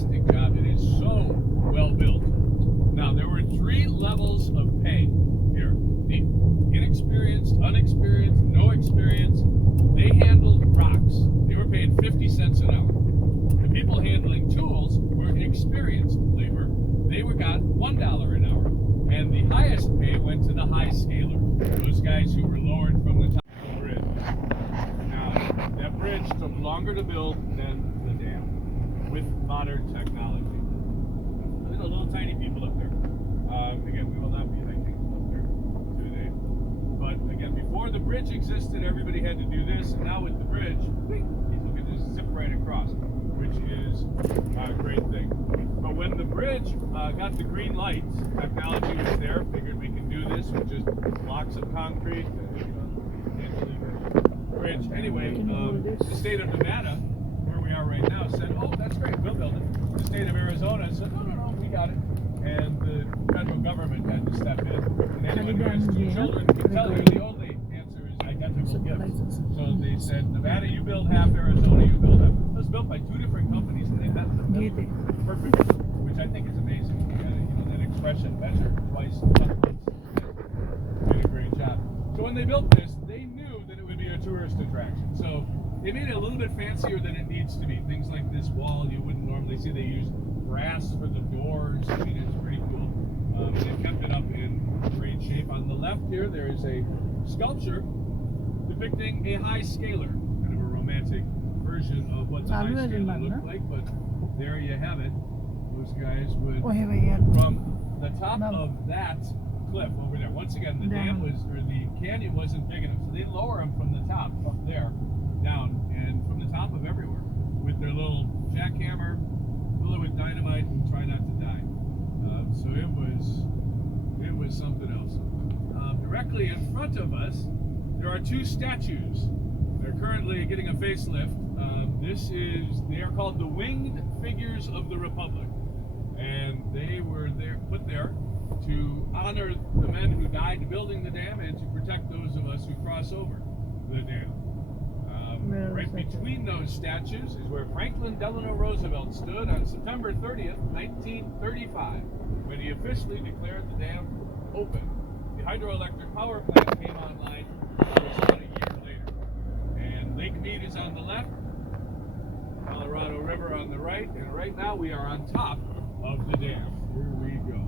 fantastic job. It is so well built. Now, there were 3 levels of pay here. The inexperienced, unexperienced, no experience. They handled rocks. They were paid 50 cents an hour. The people handling tools were experienced labor. They got $1 an hour. And the highest pay went to the high scaler, those guys who were lowered from the top of the bridge. Now, that bridge took longer to build than the dam with modern technology. There's a little tiny people up there. Again, we will not be hiking up there today. But again, before the bridge existed, everybody had to do this. And now with the bridge, you can just zip right across, which is a great thing. But when the bridge got the green light, technology was there, figured we can do this with just blocks of concrete. Bridge. Anyway, the state of Nevada, where we are right now, said, oh, that's great, we'll build it. The state of Arizona said, no, we got it. And the federal government had to step in. And anyone who has 2 children can tell you the only answer is identical gifts. So they said, Nevada, you build half, Arizona, you build half. It was built by 2 different companies, and they met them perfectly, which I think is amazing. That expression, measure twice, cut once. Did a great job. So when they built this, they knew that it would be a tourist attraction. So they made it a little bit fancier than it needs to be. Things like this wall you wouldn't normally see. They use brass for the doors. I mean, it's pretty cool. They kept it up in great shape. On the left here, there is a sculpture depicting a high scaler, kind of a romantic version of what the high scaler looked like. But there you have it. Those guys would, from the top of that cliff over there. Once again, the dam was, or the canyon wasn't big enough, so they'd lower them from the top up there down, and from the top of everywhere with their little jackhammer, fill it with dynamite, and try not to die. So it was something else. Directly in front of us, there are 2 statues. They're currently getting a facelift. They are called the Winged Figures of the Republic, and they were put there to honor the men who died building the dam and to protect those of us who cross over the dam. Right between those statues is where Franklin Delano Roosevelt stood on September 30th, 1935, when he officially declared the dam open. The hydroelectric power plant came online about a year later. And Lake Mead is on the left, Colorado River on the right, and right now we are on top of the dam. Here we go.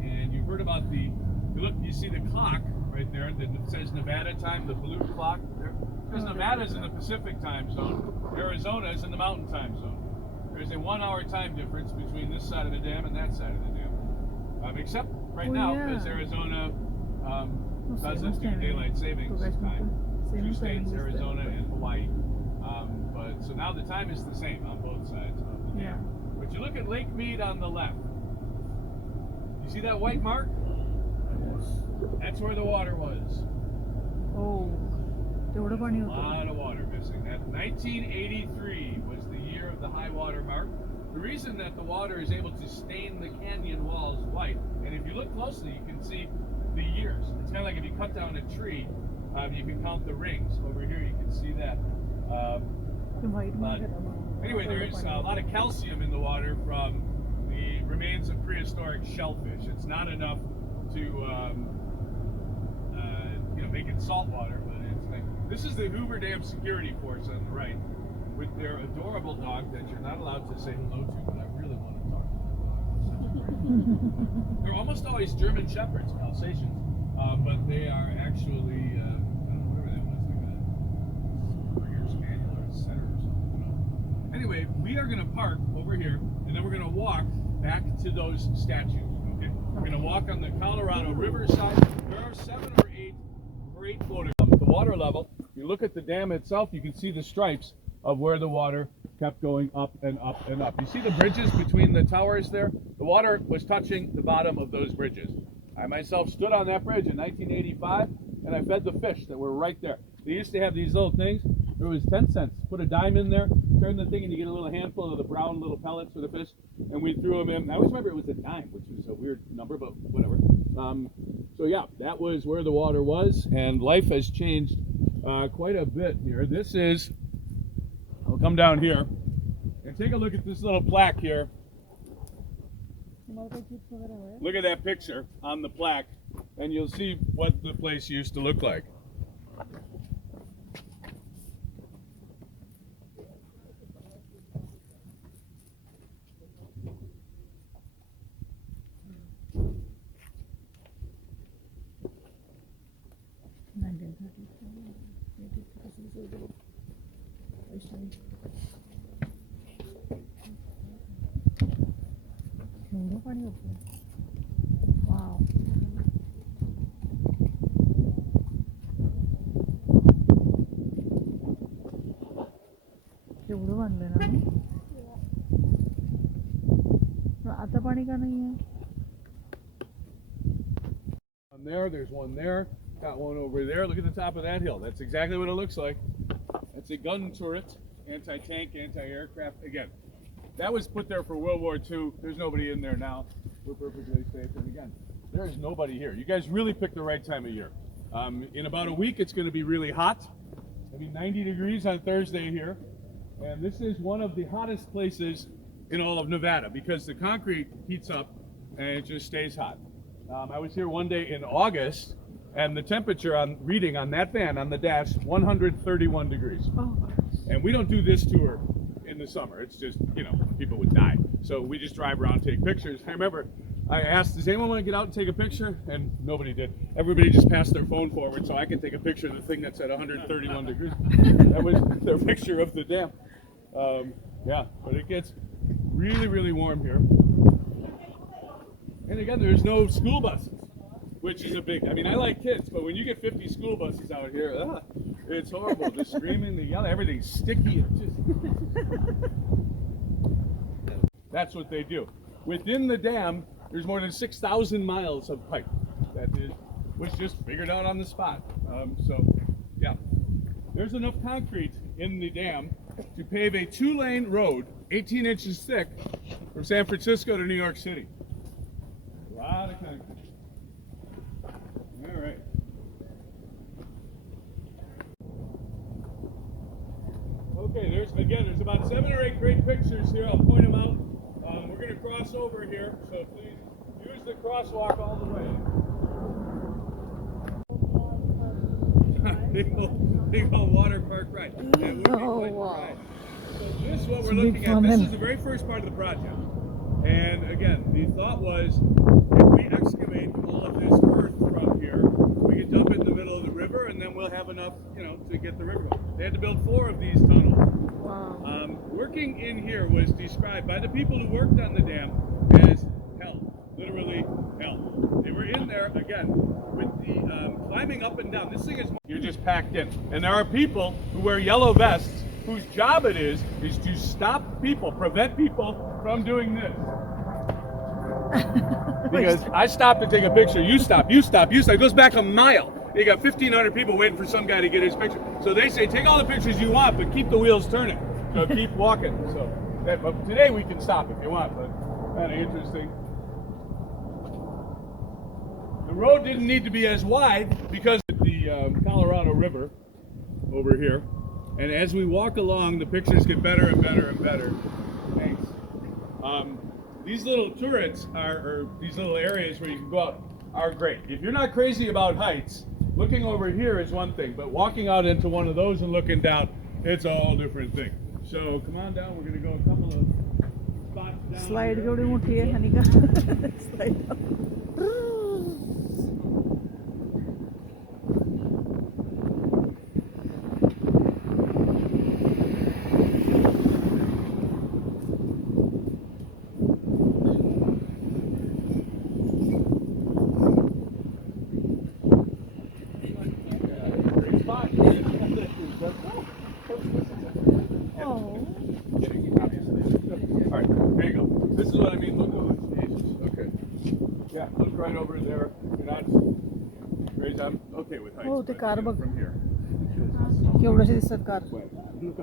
And you've heard about you see the clock right there that says Nevada time, the blue clock there. Because Nevada's in the Pacific time zone, Arizona is in the Mountain time zone. There's a 1-hour time difference between this side of the dam and that side of the dam. Except right now, because Arizona doesn't do daylight savings time. 2 states, Arizona and Hawaii. So now the time is the same on both sides of the dam. But you look at Lake Mead on the left. You see that white mark? That's where the water was. Oh. A lot of water missing. That 1983 was the year of the high water mark. The reason that the water is able to stain the canyon walls white, and if you look closely, you can see the years. It's kind of like if you cut down a tree, you can count the rings. Over here, you can see that. Anyway, there is a lot of calcium in the water from the remains of prehistoric shellfish. It's not enough to make it salt water, but it's like, this is the Hoover Dam security force on the right with their adorable dog that you're not allowed to say hello to, but I really want to talk to the dog. They're almost always German Shepherds, Alsatians, but they are actually, I don't know, whatever that was, like a Terrier Spaniel or a Setter or something. Anyway, we are going to park over here, and then we're going to walk back to those statues. Okay, we're going to walk on the Colorado River side. There are 7 or 8 great photographs. The water level, you look at the dam itself, you can see the stripes of where the water kept going up and up and up. You see the bridges between the towers there? The water was touching the bottom of those bridges. I myself stood on that bridge in 1985, and I fed the fish that were right there. They used to have these little things. There was 10 cents. Put a dime in there, turn the thing, and you get a little handful of the brown little pellets for the fish, and we threw them in. I always remember it was a dime, which was a weird number, but whatever. So yeah, that was where the water was, and life has changed quite a bit here. This is, I'll come down here, And take a look at this little plaque here. Look at that picture on the plaque, and you'll see what the place used to look like. Wow. केवढं बांधलं ना आता पाणी का नाही आहे There's one there, got one over there. Look at the top of that hill. That's exactly what it looks like. That's a gun turret, anti-tank, anti-aircraft. Again, that was put there for World War II. There's nobody in there now. We're perfectly safe. And again, there's nobody here. You guys really picked the right time of year. In about a week, it's going to be really hot. It'll be 90 degrees on Thursday here. And this is one of the hottest places in all of Nevada because the concrete heats up and it just stays hot. I was here one day in August, and the temperature reading on that van on the dash 131 degrees. Oh. And we don't do this tour in the summer. It's just, people would die. So we just drive around, take pictures. I remember I asked, does anyone want to get out and take a picture? And nobody did. Everybody just passed their phone forward so I could take a picture of the thing that's at 131 degrees. That was their picture of the dam. Yeah, but it gets really, really warm here. And again, there's no school buses, which is a big, I like kids, but when you get 50 school buses out here, it's horrible. The screaming, the yelling, everything's sticky. That's what they do. Within the dam, there's more than 6,000 miles of pipe was just figured out on the spot. So, yeah, there's enough concrete in the dam to pave a 2-lane road, 18 inches thick, from San Francisco to New York City. A lot of concrete. All right. Okay, there's about 7 or 8 great pictures here. I'll point them out. We're going to cross over here, so please use the crosswalk all the way. big old water park ride. Ride. So this is what we're looking at. This is the very first part of the project. And again, the thought was, if we excavate all of this earth from here, we can dump it in the middle of the river, and then we'll have enough, to get the river going. They had to build 4 of these tunnels. Wow. Working in here was described by the people who worked on the dam as hell, literally hell. They were in there, again, with the climbing up and down. This thing is, you're just packed in. And there are people who wear yellow vests whose job it is to stop people, prevent people from doing this. Because I stopped to take a picture, you stop. It goes back a mile. You got 1,500 people waiting for some guy to get his picture. So they say, take all the pictures you want, but keep the wheels turning. So keep walking. So but today we can stop if you want, but kind of interesting. The road didn't need to be as wide because of the Colorado River over here. And as we walk along, the pictures get better and better and better. Thanks. These little turrets or these little areas where you can go out are great. If you're not crazy about heights, looking over here is one thing, but walking out into one of those and looking down, it's a whole different thing. So come on down. We're going to go a couple of spots down. Slide केवढी मोठी आहे Hanika. Slide. Over there, you're not crazy. I'm okay with heights. Oh, the car from here. केवढी दिसत car.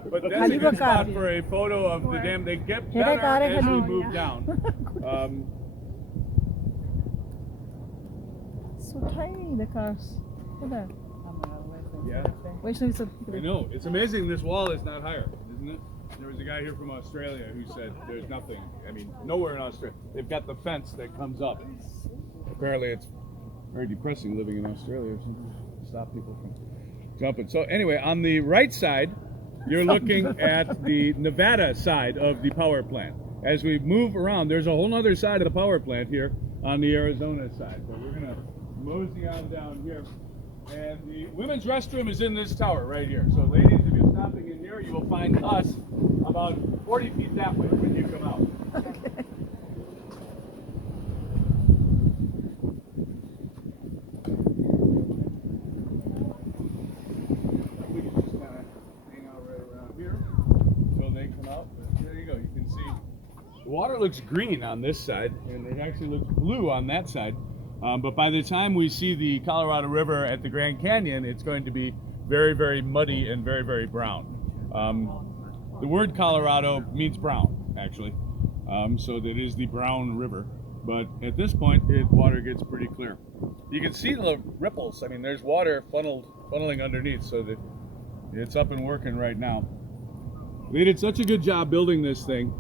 But that's a good spot for a photo of the dam. They get better as we move down. So tiny, the cars. Look at that. Yeah. I know. It's amazing this wall is not higher, isn't it? There was a guy here from Australia who said there's nothing. I mean, nowhere in Australia. They've got the fence that comes up. Apparently, it's very depressing living in Australia or something. Stop people from jumping. So anyway, on the right side, you're looking at the Nevada side of the power plant. As we move around, there's a whole other side of the power plant here on the Arizona side. But we're going to mosey on down here. And the women's restroom is in this tower right here. So ladies, if you're stopping in here, you will find us about 40 feet that way when you come out. Okay. We can just kind of hang out right around here until they come out. But there you go. You can see the water looks green on this side, and it actually looks blue on that side. But by the time we see the Colorado River at the Grand Canyon, it's going to be very, very muddy and very, very brown. The word Colorado means brown, actually. So that is the brown river. But at this point, water gets pretty clear. You can see the ripples. I mean, there's water funneling underneath, so that it's up and working right now. They did such a good job building this thing.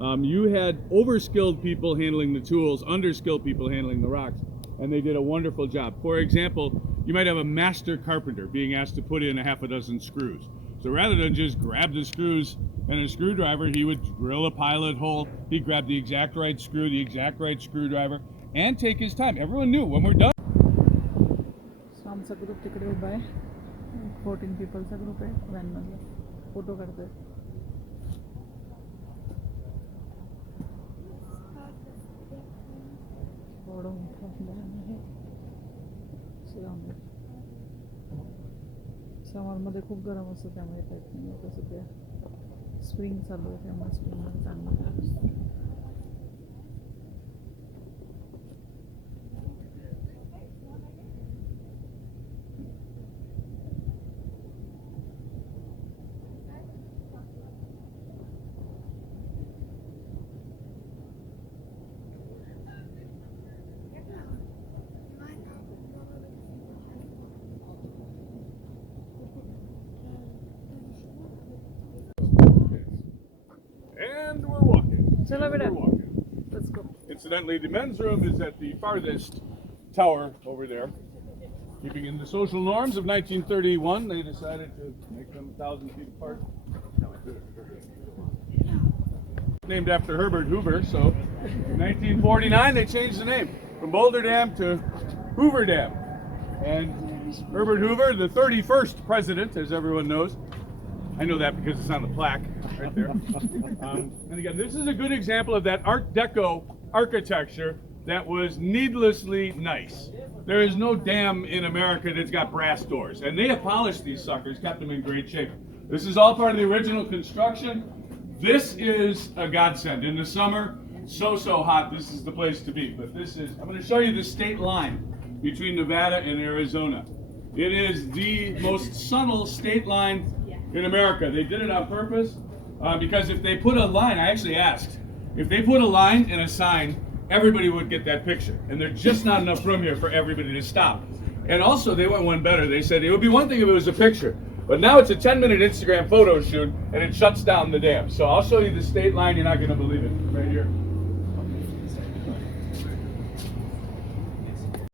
You had overskilled people handling the tools, underskilled people handling the rocks, and they did a wonderful job. For example, you might have a master carpenter being asked to put in a half a dozen screws. So rather than just grab the screws and a screwdriver, he would drill a pilot hole, he'd grab the exact right screw, the exact right screwdriver, and take his time. Everyone knew when we're done. So आमचा group तिकडे उभा आहे 14 पीपलचा group आहे व्हॅनमधला photo काढतोय एवढं मोठं dam आहे समरमध्ये खूप गरम असतं त्यामुळे येतात नाही आता सध्या स्प्रिंग चालू आहे त्यामुळे स्प्रिंगमध्ये चांगलं असतं And we're walking. Chalo beta. We're walking. Let's go. Incidentally, the men's room is at the farthest tower over there. Keeping in the social norms of 1931, they decided to make them 1,000 feet apart. Named after Herbert Hoover, so in 1949 they changed the name from Boulder Dam to Hoover Dam. And Herbert Hoover, the 31st president, as everyone knows. I know that because it's on the plaque right there. And again, this is a good example of that Art Deco architecture that was needlessly nice. There is no dam in America that's got brass doors. And they have polished these suckers, kept them in great shape. This is all part of the original construction. This is a godsend. In the summer, so hot, this is the place to be. But this is, I'm going to show you the state line between Nevada and Arizona. It is the most subtle state line in America. They did it on purpose because if they put a line, I actually asked, if they put a line and a sign, everybody would get that picture. And there's just not enough room here for everybody to stop. And also they went one better. They said it would be one thing if it was a picture, but now it's a 10-minute Instagram photo shoot and it shuts down the dam. So I'll show you the state line, you're not gonna believe it, right here.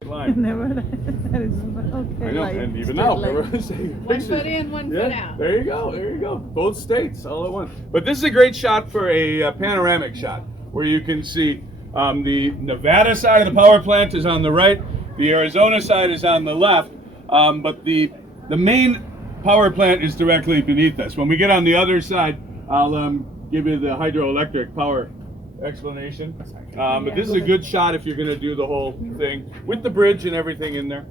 Line. Never. Okay. I know, and even now, everyone's taking One pictures. foot in, one foot out. There you go, there you go. Both states, all at once. But this is a great shot for a panoramic shot, where you can see the Nevada side of the power plant is on the right, the Arizona side is on the left, but the main power plant is directly beneath us. When we get on the other side, I'll give you the hydroelectric power explanation. But this is a good shot if you're going to do the whole thing with the bridge and everything in there.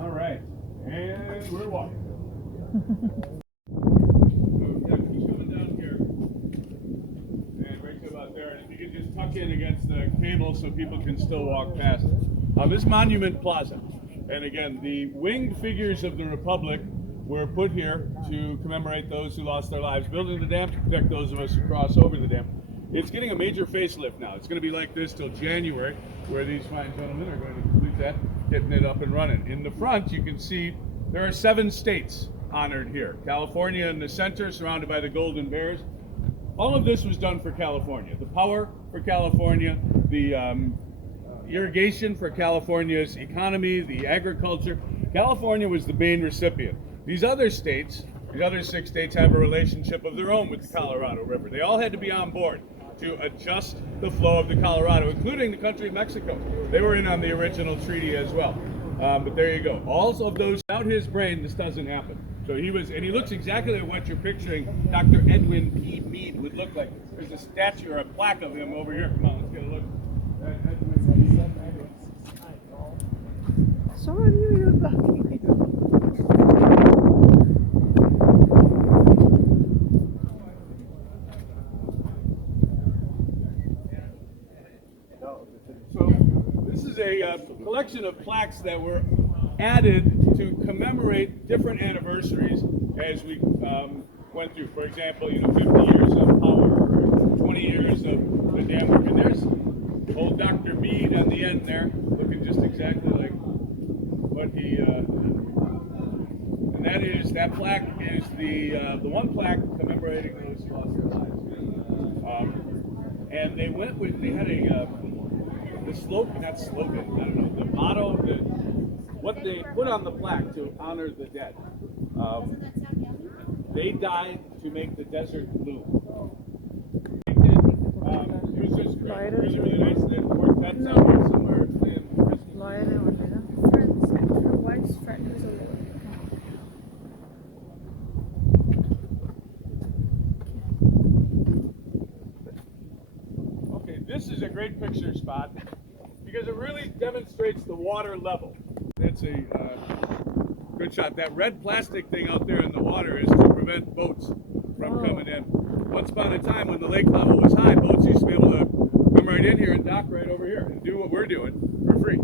All right, and we're walking. Okay, keep coming down here, and right to about there. And if you can just tuck in against the cable so people can still walk past. This Monument Plaza, and again, the winged figures of the Republic were put here to commemorate those who lost their lives building the dam, to protect those of us who cross over the dam. It's getting a major facelift now. It's going to be like this till January, where these fine gentlemen are going to complete that, getting it up and running. In the front, you can see there are 7 states honored here. California in the center, surrounded by the golden bears. All of this was done for California. The power for California, the irrigation for California's economy, the agriculture. California was the main recipient. These other states, the other 6 states, have a relationship of their own with the Colorado River. They all had to be on board to adjust the flow of the Colorado, including the country of Mexico. They were in on the original treaty as well. But there you go. All of those, without his brain, this doesn't happen. So he was, and he looks exactly like what you're picturing Dr. Edwin P. Mead would look like. There's a statue or a plaque of him over here. Come on, let's get a look. Sorry, you're talking. So this is a collection of plaques that were added to commemorate different anniversaries as we went through. For example, 50 years of power, or 20 years of the dam work. And there's old Dr. Mead on the end there, looking just exactly like what he. And that plaque is the one plaque commemorating those lost lives. And they went with, they had the slogan, not slogan, I don't know, the motto, what they put on the plaque to honor the dead. They died to make the desert bloom. It was just great. Really, really nice. The quartet's out here somewhere playing Christmas. Lawyer only, no? Her wife's friend who's a lawyer. Okay, this is a great picture spot because it really demonstrates the water level. That's a good shot. That red plastic thing out there in the water is to prevent boats from coming in. Once upon a time when the lake level was high, boats used to be able to come right in here and dock right over here and do what we're doing for free.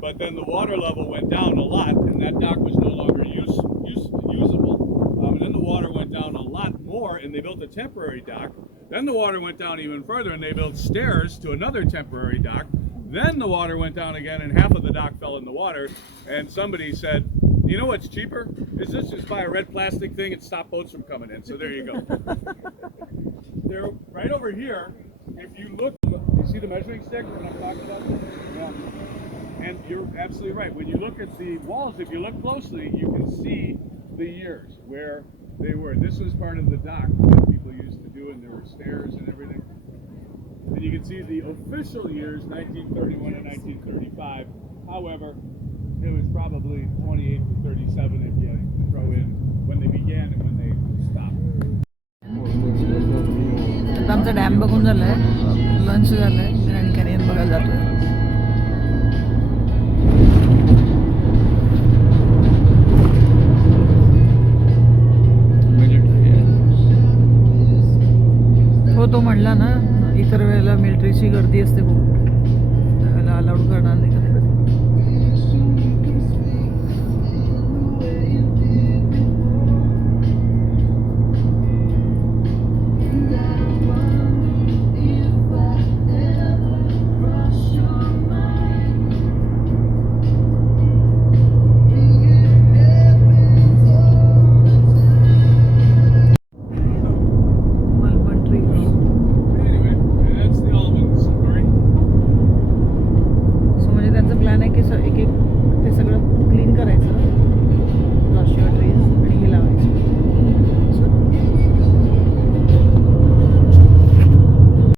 But then the water level went down a lot and that dock was no longer usable. And then the water went down a lot more and they built a temporary dock. Then the water went down even further and they built stairs to another temporary dock. Then the water went down again and half of the dock fell in the water. And somebody said, you know what's cheaper? Is this just buy a red plastic thing and stop boats from coming in. So there you go. They're right over here. If you look, you see the measuring stick when I'm talking about? Yeah. And you're absolutely right. When you look at the walls, if you look closely, you can see the years where they were. This was part of the dock that people used to do, and there were stairs and everything. And you can see the official years, 1931 and 1935. However, it was probably 28 to 37 if you throw in when they began and when they stopped. आता आमचा dam बघून झालाय, lunch झालंय आणि canyon बघायला जातोय. हो तो म्हणला ना इतर वेळेला मिलिटरीची गर्दी असते खूप, त्याला अलाउड करणार नाही.